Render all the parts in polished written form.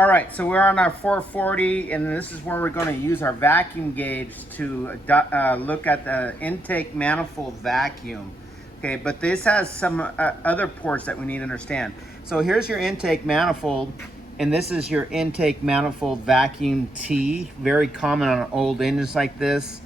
All right, so we're on our 440, and this is where we're going to use our vacuum gauge to look at the intake manifold vacuum. Okay, but this has some other ports that we need to understand. So here's your intake manifold, and this is your intake manifold vacuum T, very common on old engines like this.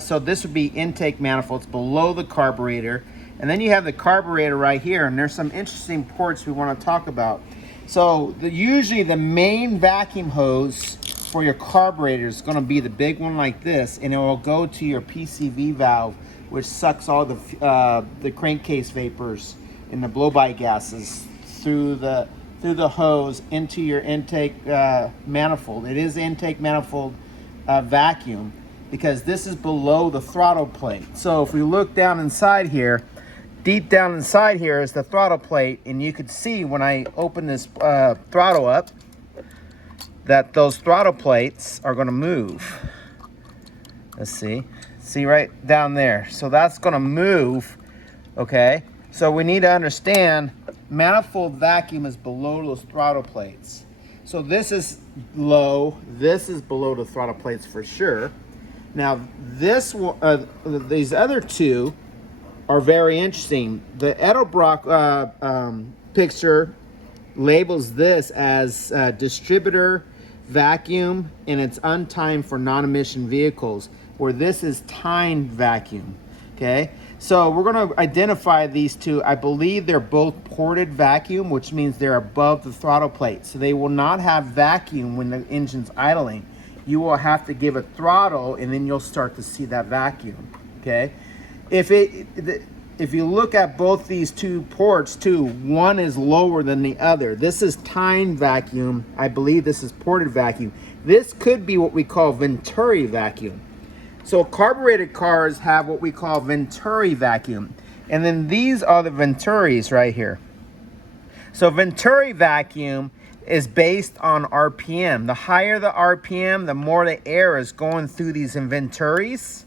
So this would be intake manifold, it's below the carburetor. And then you have the carburetor right here, and there's some interesting ports we want to talk about. So usually the main vacuum hose for your carburetor is going to be the big one like this, and it will go to your PCV valve, which sucks all the crankcase vapors and the blow-by gases through the hose into your intake manifold. It is intake manifold vacuum because this is below the throttle plate. So if we look down inside here, deep down inside here is the throttle plate, and you could see when I open this throttle up that those throttle plates are going to move. Let's see right down there. So that's going to move. Okay, so we need to understand manifold vacuum is below those throttle plates. So this is low, this is below the throttle plates for sure. Now these other two are very interesting. The Edelbrock picture labels this as distributor vacuum, and it's untimed for non-emission vehicles, where this is timed vacuum. Okay, so we're going to identify these two. I believe they're both ported vacuum, which means they're above the throttle plate, so they will not have vacuum when the engine's idling. You will have to give a throttle, and then you'll start to see that vacuum. Okay, if you look at both these two ports too, one is lower than the other. This is timed vacuum. I believe this is ported vacuum. This could be what we call Venturi vacuum. So carbureted cars have what we call Venturi vacuum. And then these are the Venturis right here. So Venturi vacuum is based on RPM. The higher the RPM, the more the air is going through these Venturis.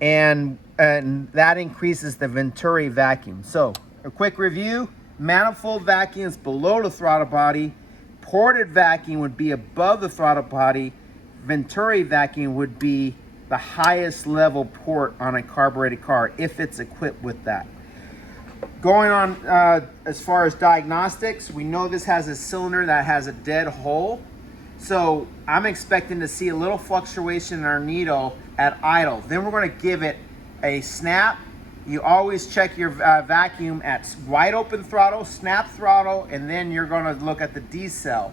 And that increases the Venturi vacuum. So a quick review: manifold vacuum is below the throttle body, ported vacuum would be above the throttle body, Venturi vacuum would be the highest level port on a carbureted car if it's equipped with that. Going on as far as diagnostics, we know this has a cylinder that has a dead hole. So I'm expecting to see a little fluctuation in our needle at idle. Then we're going to give it a snap. You always check your vacuum at wide open throttle, snap throttle, and then you're going to look at the decel.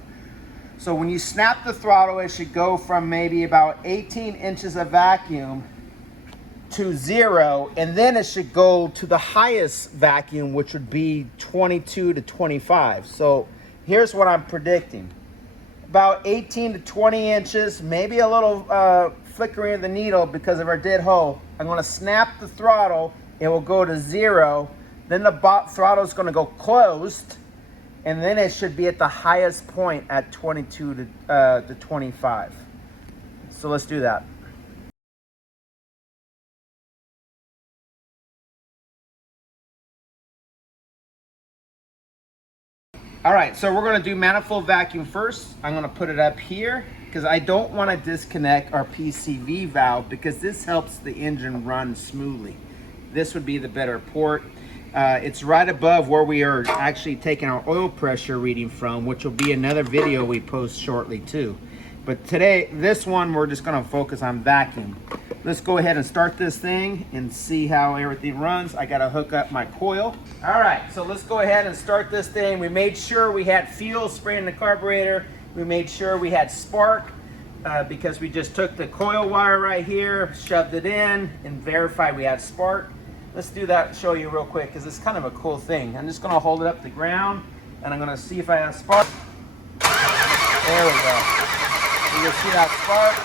So when you snap the throttle, it should go from maybe about 18 inches of vacuum to 0, and then it should go to the highest vacuum, which would be 22 to 25. So here's what I'm predicting. About 18 to 20 inches, maybe a little flickering of the needle because of our dead hole. I'm going to snap the throttle, it will go to 0, then the throttle is going to go closed, and then it should be at the highest point at 22 to 25. So let's do that. All right, so we're going to do manifold vacuum first. I'm going to put it up here because I don't want to disconnect our PCV valve because this helps the engine run smoothly. This would be the better port. It's right above where we are actually taking our oil pressure reading from, which will be another video we post shortly too. But today, this one, we're just going to focus on vacuum. Let's go ahead and start this thing and see how everything runs. I got to hook up my coil. All right, so let's go ahead and start this thing. We made sure we had fuel spraying the carburetor. We made sure we had spark because we just took the coil wire right here, shoved it in, and verified we had spark. Let's do that, show you real quick, because it's kind of a cool thing. I'm just going to hold it up to the ground, and I'm going to see if I have spark. There we go. You can see that spark.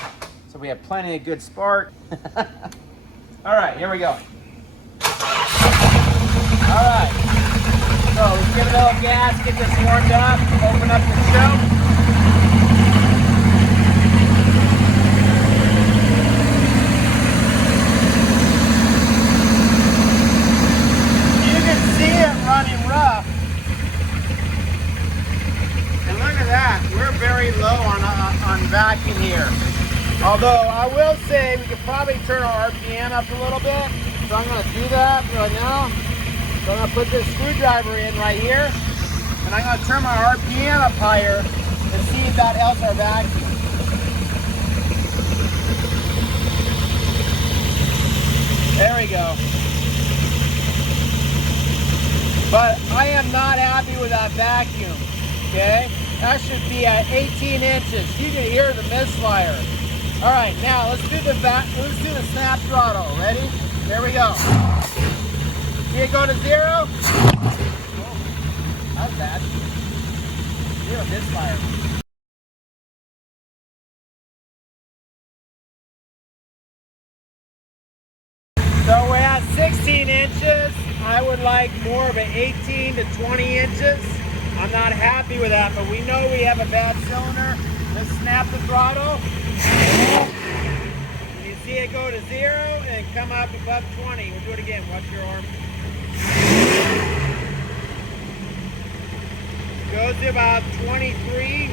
So we have plenty of good spark. All right, here we go. All right. So let's give it a little gas, get this warmed up, open up the choke. Running rough. And look at that, we're very here. Although I will say we could probably turn our RPM up a little bit. So I'm gonna do that right now. So I'm gonna put this screwdriver in right here. And I'm gonna turn my RPM up higher and see if that helps our vacuum. There we go. But I am not happy with that vacuum, okay? That should be at 18 inches. You can hear the misfire. All right, now let's do the snap throttle. Ready? There we go. See it go to 0? Oh, that's bad. Hear a misfire. So we're at 16 inches. I would like more of an 18 to 20 inches. I'm not happy with that, but we know we have a bad cylinder. Let's snap the throttle. You see it go to 0 and come up above 20. We'll do it again. Watch your arm. Goes to about 23.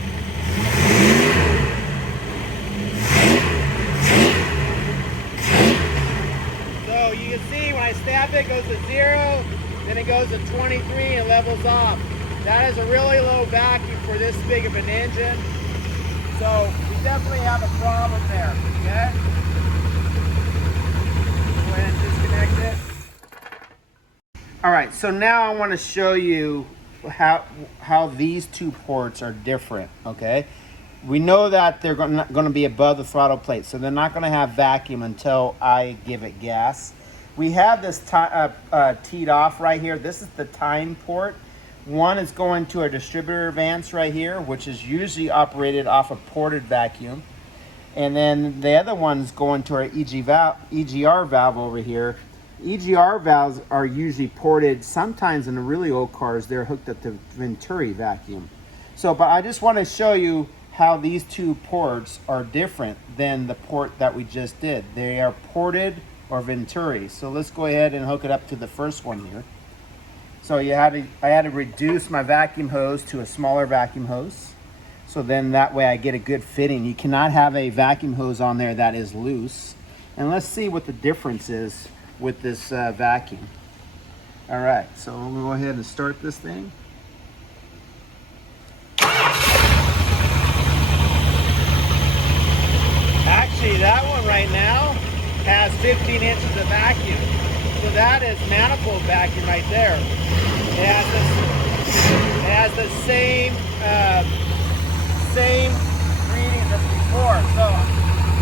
So you can see when I snap it, it goes to 0, then it goes to 23 and levels off. That is a really low vacuum for this big of an engine. So we definitely have a problem there, okay? Go ahead and disconnect it. All right, so now I want to show you how these two ports are different, okay? We know that they're going to be above the throttle plate, so they're not going to have vacuum until I give it gas. We have this teed off right here. This is the time port. One is going to a distributor vents right here, which is usually operated off a ported vacuum. And then the other one's going to our EGR valve over here. EGR valves are usually ported. Sometimes in the really old cars, they're hooked up to Venturi vacuum. So, but I just want to show you how these two ports are different than the port that we just did. They are ported or Venturi. So let's go ahead and hook it up to the first one here. So I had to reduce my vacuum hose to a smaller vacuum hose. So then that way I get a good fitting. You cannot have a vacuum hose on there that is loose. And let's see what the difference is with this vacuum. All right, so we'll go ahead and start this thing. Actually, that one right now has 15 inches of vacuum. So that is manifold vacuum right there. It has the same readings as before. So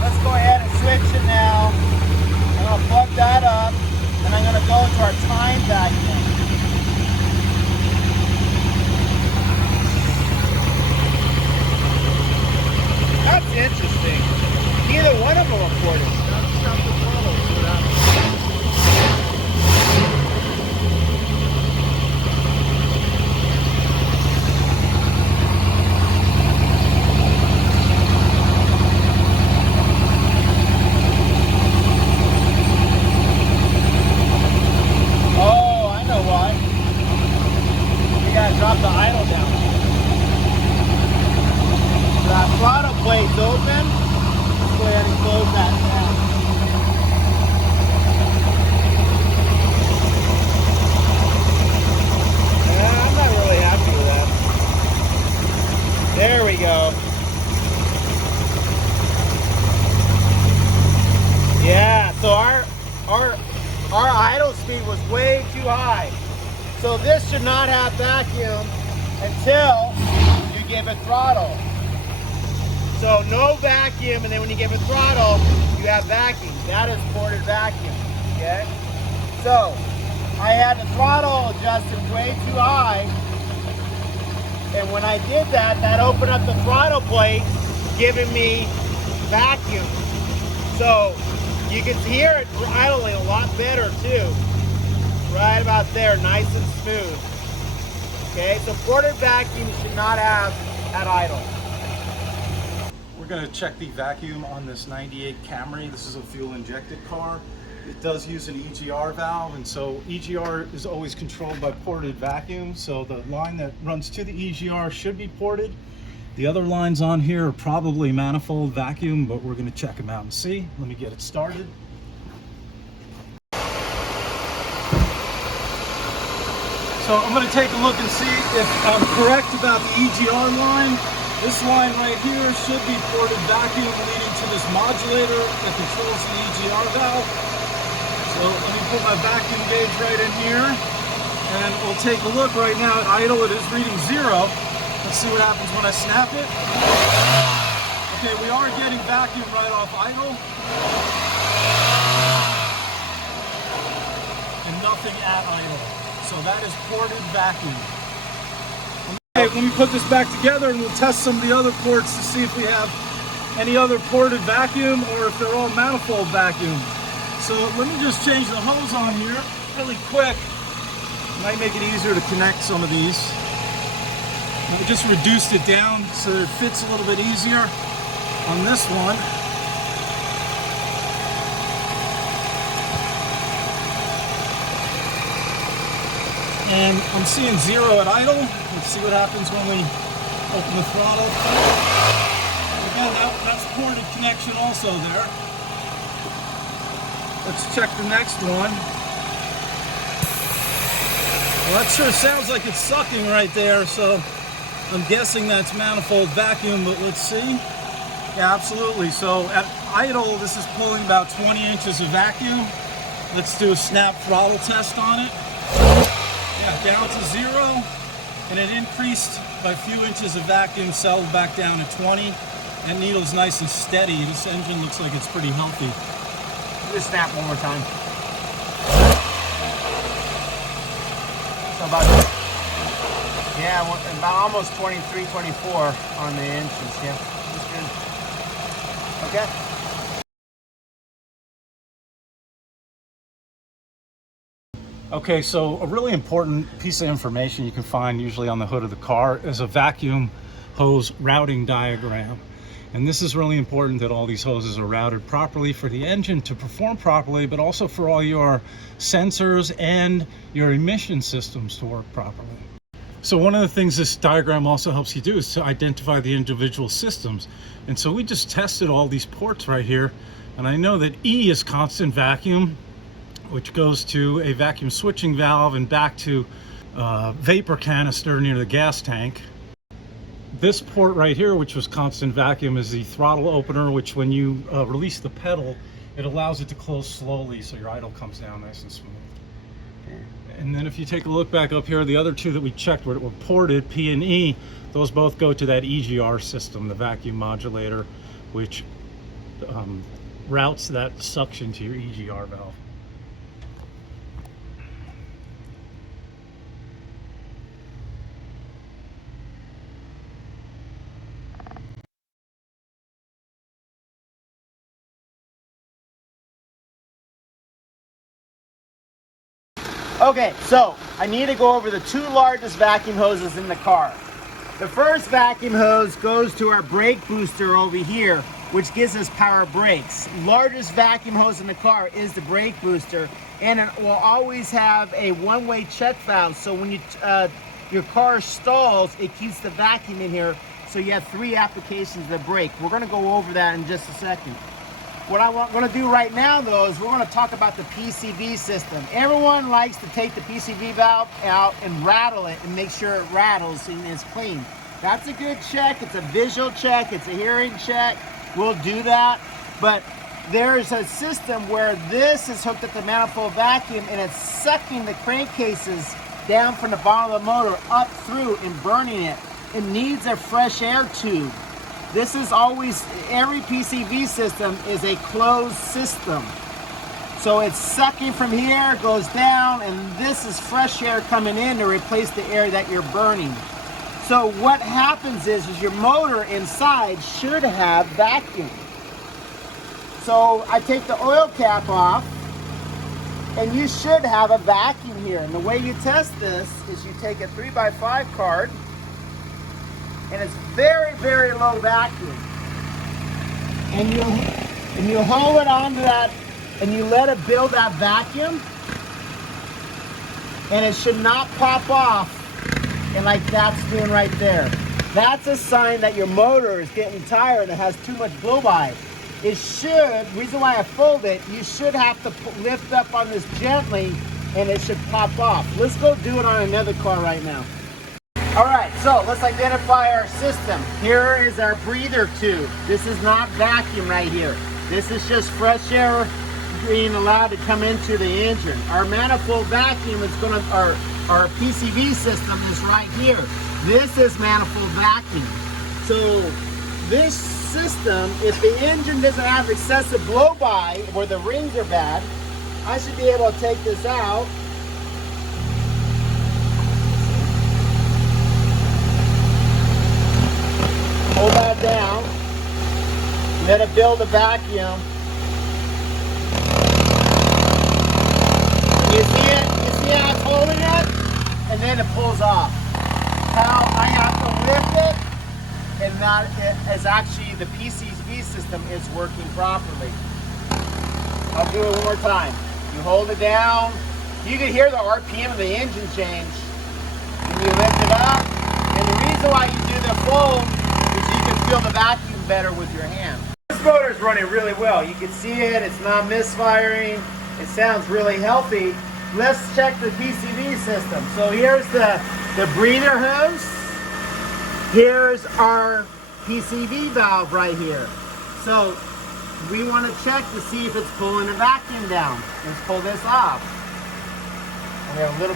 let's go ahead and switch it now. I'm going to plug that up, and I'm going to go to our time vacuum. That's interesting. Neither one of them are ported. Drop the idle down. So that throttle plate's open. Let's go ahead and close that down. Yeah, I'm not really happy with that. There we go. Yeah, so our idle speed was way too high. So this should not have vacuum until you give it throttle. So no vacuum, and then when you give it throttle, you have vacuum. That is ported vacuum, okay? So I had the throttle adjusted way too high, and when I did that, that opened up the throttle plate, giving me vacuum. So you can hear it idling a lot better too. Right about there, nice and smooth. Okay, so ported vacuum should not have at idle. We're going to check the vacuum on this 98 Camry. This is a fuel injected car. It does use an EGR valve, and so EGR is always controlled by ported vacuum. So the line that runs to the EGR should be ported. The other lines on here are probably manifold vacuum, but we're going to check them out and see. Let me get it started. So I'm going to take a look and see if I'm correct about the EGR line. This line right here should be ported vacuum leading to this modulator that controls the EGR valve. So let me put my vacuum gauge right in here, and we'll take a look right now at idle. It is reading 0. Let's see what happens when I snap it. Okay, we are getting vacuum right off idle. And nothing at idle. So that is ported vacuum. Okay, let me put this back together and we'll test some of the other ports to see if we have any other ported vacuum or if they're all manifold vacuum. So let me just change the hose on here really quick. Might make it easier to connect some of these. I just reduced it down so that it fits a little bit easier on this one. And I'm seeing 0 at idle. Let's see what happens when we open the throttle. Again, that's ported connection also there. Let's check the next one. Well, that sure sounds like it's sucking right there, so I'm guessing that's manifold vacuum, but let's see. Yeah, absolutely. So at idle, this is pulling about 20 inches of vacuum. Let's do a snap throttle test on it. Yeah, down to 0, and it increased by a few inches of vacuum, settled back down to 20. That needle's nice and steady. This engine looks like it's pretty healthy. Just snap one more time. So about almost 23, 24 on the inches. Yeah, that's good. Okay. Okay, so a really important piece of information you can find usually on the hood of the car is a vacuum hose routing diagram. And this is really important that all these hoses are routed properly for the engine to perform properly, but also for all your sensors and your emission systems to work properly. So one of the things this diagram also helps you do is to identify the individual systems. And so we just tested all these ports right here. And I know that E is constant vacuum, which goes to a vacuum switching valve and back to vapor canister near the gas tank. This port right here, which was constant vacuum, is the throttle opener, which when you release the pedal, it allows it to close slowly so your idle comes down nice and smooth. Okay. And then if you take a look back up here, the other two that we checked were ported, P and E, those both go to that EGR system, the vacuum modulator, which routes that suction to your EGR valve. Okay, so I need to go over the two largest vacuum hoses in the car. The first vacuum hose goes to our brake booster over here, which gives us power brakes. Largest vacuum hose in the car is the brake booster, and it will always have a one-way check valve. So when your car stalls, it keeps the vacuum in here. So you have 3 applications of the brake. We're going to go over that in just a second. What I want to do right now, though, is we're going to talk about the PCV system. Everyone likes to take the PCV valve out and rattle it and make sure it rattles and is clean. That's a good check. It's a visual check. It's a hearing check. We'll do that. But there's a system where this is hooked at the manifold vacuum and it's sucking the crankcases down from the bottom of the motor up through and burning it. It needs a fresh air tube. This is always, every PCV system is a closed system. So it's sucking from here, goes down, and this is fresh air coming in to replace the air that you're burning. So what happens is your motor inside should have vacuum. So I take the oil cap off, and you should have a vacuum here. And the way you test this is you take a 3x5 card, and it's very, very low vacuum. And you hold it onto that, and you let it build that vacuum, and it should not pop off, and like that's doing right there. That's a sign that your motor is getting tired and it has too much blow by. It should, reason why I fold it, you should have to lift up on this gently and it should pop off. Let's go do it on another car right now. All right, so let's identify our system. Here is our breather tube. This is not vacuum right here. This is just fresh air being allowed to come into the engine. Our manifold vacuum is gonna, our PCV system is right here. This is manifold vacuum. So this system, if the engine doesn't have excessive blow by where the rings are bad, I should be able to take this out. Hold that down. Let it build a vacuum. You see it? You see how it's holding it? And then it pulls off. How I have to lift it, and that is actually the PCV system is working properly. I'll do it one more time. You hold it down. You can hear the RPM of the engine change. And you lift it up. And the reason why you do the fold is you can feel the vacuum better with your hand. This motor is running really well. You can see it. It's not misfiring. It sounds really healthy. Let's check the PCV system. So here's the breather hose. Here's our PCV valve right here. So we want to check to see if it's pulling the vacuum down. Let's pull this off. And we have a little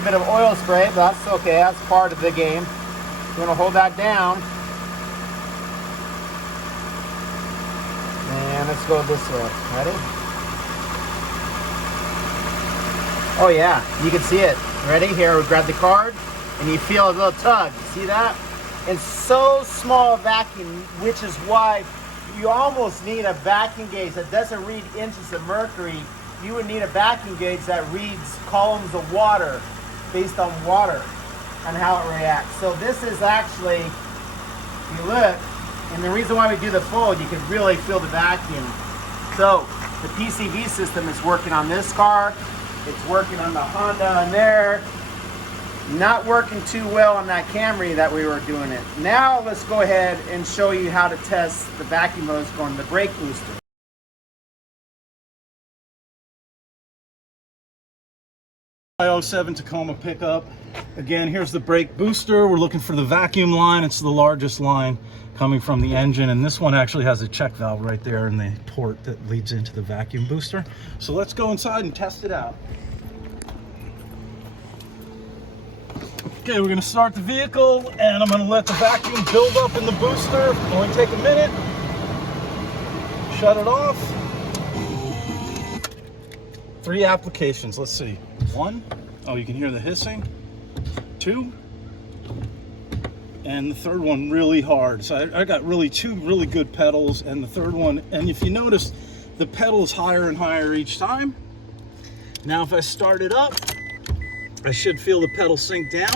bit of oil spray, but that's okay. That's part of the game. We're going to hold that down. And let's go this way. Ready? Oh yeah, you can see it. Ready? Here, we grab the card, and you feel a little tug. See that? It's so small vacuum, which is why you almost need a vacuum gauge that doesn't read inches of mercury. You would need a vacuum gauge that reads columns of water based on water and how it reacts. So this is actually, if you look, and the reason why we do the fold, you can really feel the vacuum. So the PCV system is working on this car. It's working on the Honda in there. Not working too well on that Camry that we were doing it. Now let's go ahead and show you how to test the vacuum hose going to the brake booster. 07 Tacoma pickup. Again, here's the brake booster. We're looking for the vacuum line. It's the largest line coming from the engine, and this one actually has a check valve right there in the port that leads into the vacuum booster. So let's go inside and test it out. Okay, we're going to start the vehicle, and I'm going to let the vacuum build up in the booster. Only take a minute. Shut it off. 3 applications. Let's see. 1. Oh, you can hear the hissing. 2. And the third one really hard. So I got really 2 really good pedals, and the third one, and if you notice, the pedal is higher and higher each time. Now if I start it up, I should feel the pedal sink down.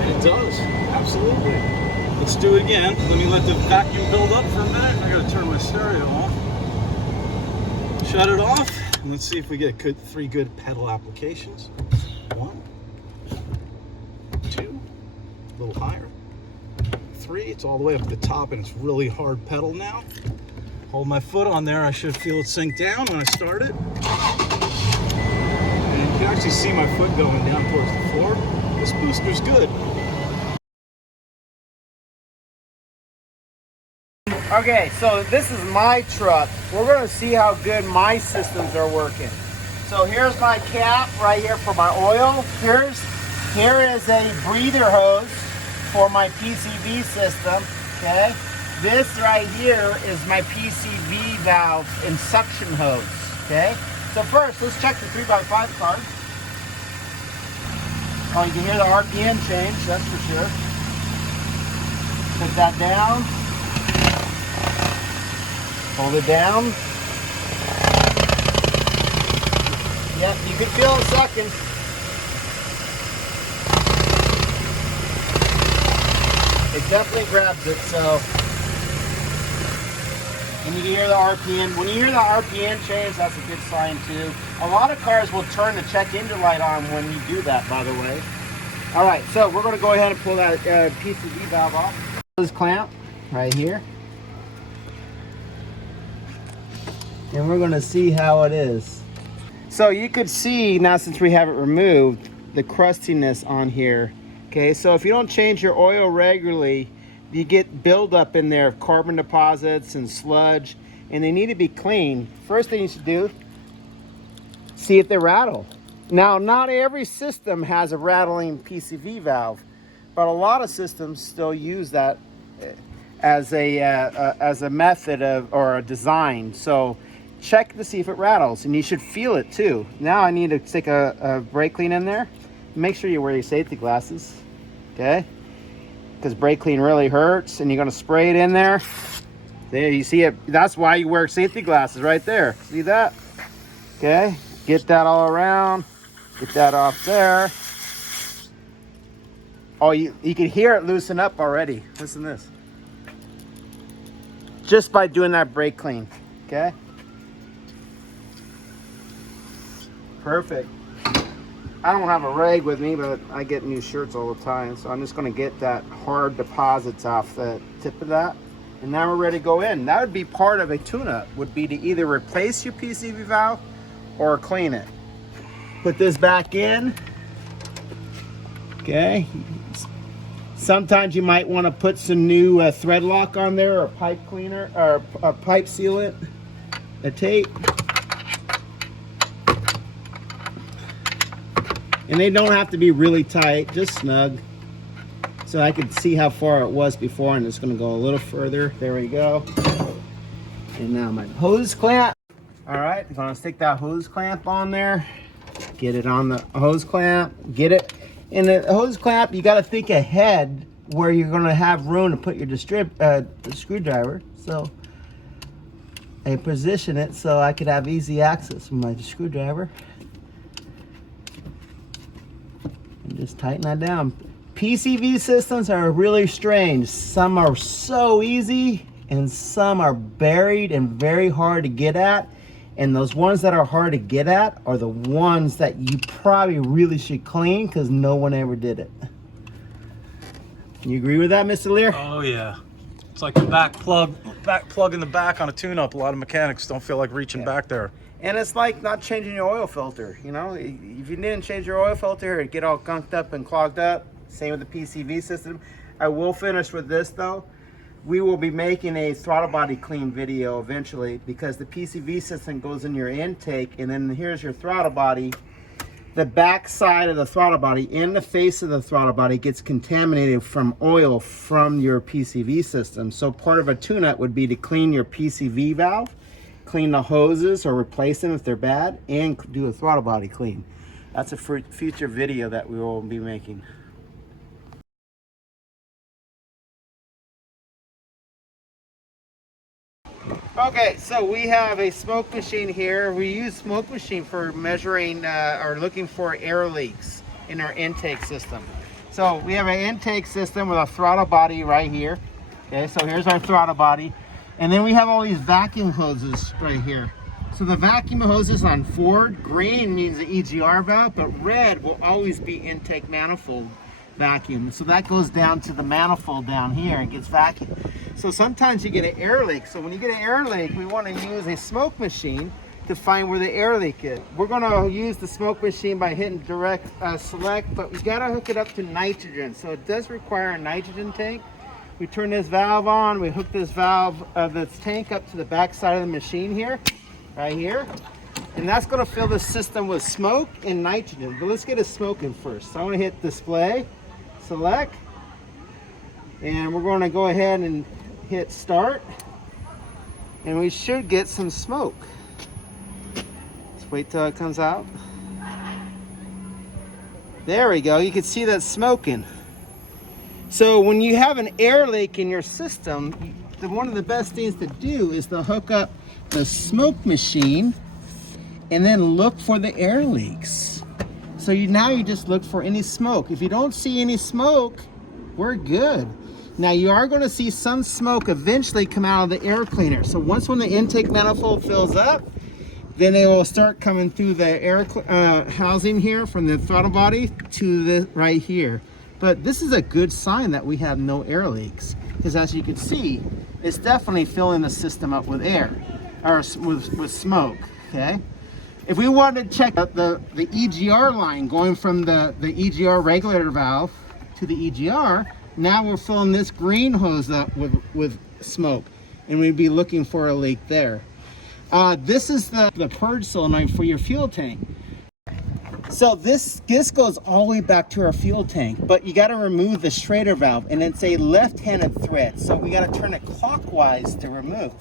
And it does, absolutely. Let's do it again. Let me let the vacuum build up for a minute. I gotta turn my stereo off. Shut it off, and let's see if we get 3 good pedal applications. 1, 2, a little higher. 3, it's all the way up at the top, and it's really hard pedal now. Hold my foot on there, I should feel it sink down when I start it. And you can actually see my foot going down towards the floor. This booster's good. Okay, so this is my truck. We're going to see how good my systems are working. So here's my cap right here for my oil. Here is a breather hose for my PCV system. Okay, this right here is my PCV valve and suction hose. Okay, so first let's check the 3x5 card. Oh, you can hear the RPM change, that's for sure. Put that down. Hold it down. Yep, you can feel it sucking. It definitely grabs it, so. And you can hear the RPM. When you hear the RPM change, that's a good sign too. A lot of cars will turn the check engine light on when you do that, by the way. All right, so we're going to go ahead and pull that PCV valve off. This clamp right here. And we're going to see how it is. So you could see now, since we have it removed, the crustiness on here. Okay, so if you don't change your oil regularly, you get buildup in there of carbon deposits and sludge, and they need to be clean. First thing you should do, see if they rattle. Now, not every system has a rattling PCV valve, but a lot of systems still use that as a method of, or a design. So check to see if it rattles, and you should feel it too. Now I need to stick a brake clean in there. Make sure you wear your safety glasses, okay? Because brake clean really hurts, and you're gonna spray it in there. There, you see it. That's why you wear safety glasses right there. See that? Okay, get that all around. Get that off there. Oh, you can hear it loosen up already. Listen to this. Just by doing that brake clean, okay? Perfect. I don't have a rag with me, but I get new shirts all the time, so I'm just going to get that hard deposits off the tip of that, and now we're ready to go in. That would be part of a tune-up, would be to either replace your PCV valve or clean it. Put this back in. Okay. Sometimes you might want to put some new thread lock on there, or pipe cleaner, or a pipe sealant, a tape. And they don't have to be really tight, just snug. So I could see how far it was before, and it's going to go a little further. There we go. And now my hose clamp. All right, I'm going to stick that hose clamp on there. Get it on the hose clamp. Get it. In the hose clamp, you got to think ahead where you're going to have room to put your screwdriver. So I position it so I could have easy access with my screwdriver. And just tighten that down. PCV systems are really strange. Some are so easy and some are buried and very hard to get at. And those ones that are hard to get at are the ones that you probably really should clean, because no one ever did it. You agree with that, Mr. Lear? Oh yeah. It's like the back plug in the back on a tune-up. A lot of mechanics don't feel like reaching back there. And it's like not changing your oil filter. You know, if you didn't change your oil filter, it'd get all gunked up and clogged up. Same with the PCV system. I will finish with this though. We will be making a throttle body clean video eventually, because the PCV system goes in your intake, and then here's your throttle body. The back side of the throttle body and the face of the throttle body gets contaminated from oil from your PCV system. So part of a tune-up would be to clean your PCV valve, clean the hoses or replace them if they're bad, and do a throttle body clean. That's a future video that we will be making. Okay, so we have a smoke machine here. We use smoke machine for measuring or looking for air leaks in our intake system. So we have an intake system with a throttle body right here. Okay, so here's our throttle body. And then we have all these vacuum hoses right here. So the vacuum hoses on Ford, green means the EGR valve, but red will always be intake manifold vacuum. So that goes down to the manifold down here and gets vacuumed. So sometimes you get an air leak. So when you get an air leak, we want to use a smoke machine to find where the air leak is. We're going to use the smoke machine by hitting direct select, but we got to hook it up to nitrogen. So it does require a nitrogen tank. We turn this valve on, we hook this valve of this tank up to the back side of the machine here, right here. And that's going to fill the system with smoke and nitrogen. But let's get it smoking first. So I'm going to hit display, select, and we're going to go ahead and hit start. And we should get some smoke. Let's wait till it comes out. There we go. You can see that smoking. So when you have an air leak in your system, one of the best things to do is to hook up the smoke machine and then look for the air leaks. So now you just look for any smoke. If you don't see any smoke, we're good. Now you are going to see some smoke eventually come out of the air cleaner. So when the intake manifold fills up, Then it will start coming through the air housing here from the throttle body to the right here. But this is a good sign that we have no air leaks, because as you can see, it's definitely filling the system up with air, or with smoke, okay? If we wanted to check out the EGR line going from the EGR regulator valve to the EGR, now we're filling this green hose up with smoke, and we'd be looking for a leak there. This is the purge solenoid for your fuel tank. So this goes all the way back to our fuel tank, but you got to remove the Schrader valve, and it's a left-handed thread, so we got to turn it clockwise to remove.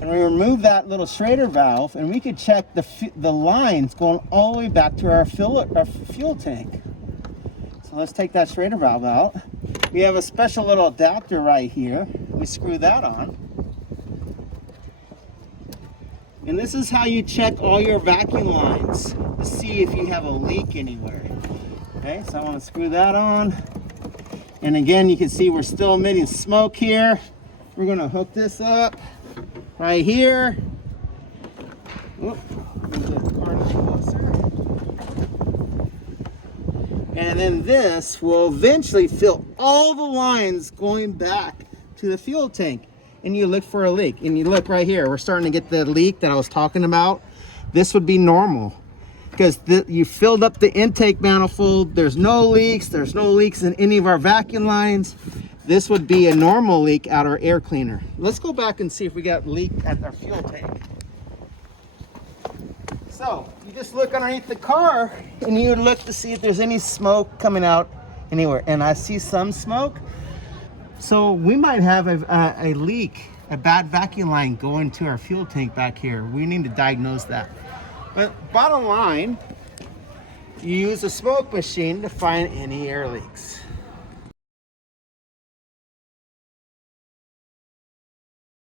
And we remove that little Schrader valve, and we could check the lines going all the way back to our fuel tank. So let's take that Schrader valve out. We have a special little adapter right here. We screw that on. And this is how you check all your vacuum lines to see if you have a leak anywhere. Okay, so I want to screw that on. And again, you can see we're still emitting smoke here. We're going to hook this up right here. Oop, and then this will eventually fill all the lines going back to the fuel tank. And you look for a leak, and you look right here, we're starting to get the leak that I was talking about. This would be normal because you filled up the intake manifold. There's no leaks in any of our vacuum lines. This would be a normal leak out our air cleaner. Let's go back and see if we got a leak at our fuel tank. So you just look underneath the car and you look to see if there's any smoke coming out anywhere, and I see some smoke. So we might have a leak, a bad vacuum line going to our fuel tank back here. We need to diagnose that. But bottom line, you use a smoke machine to find any air leaks.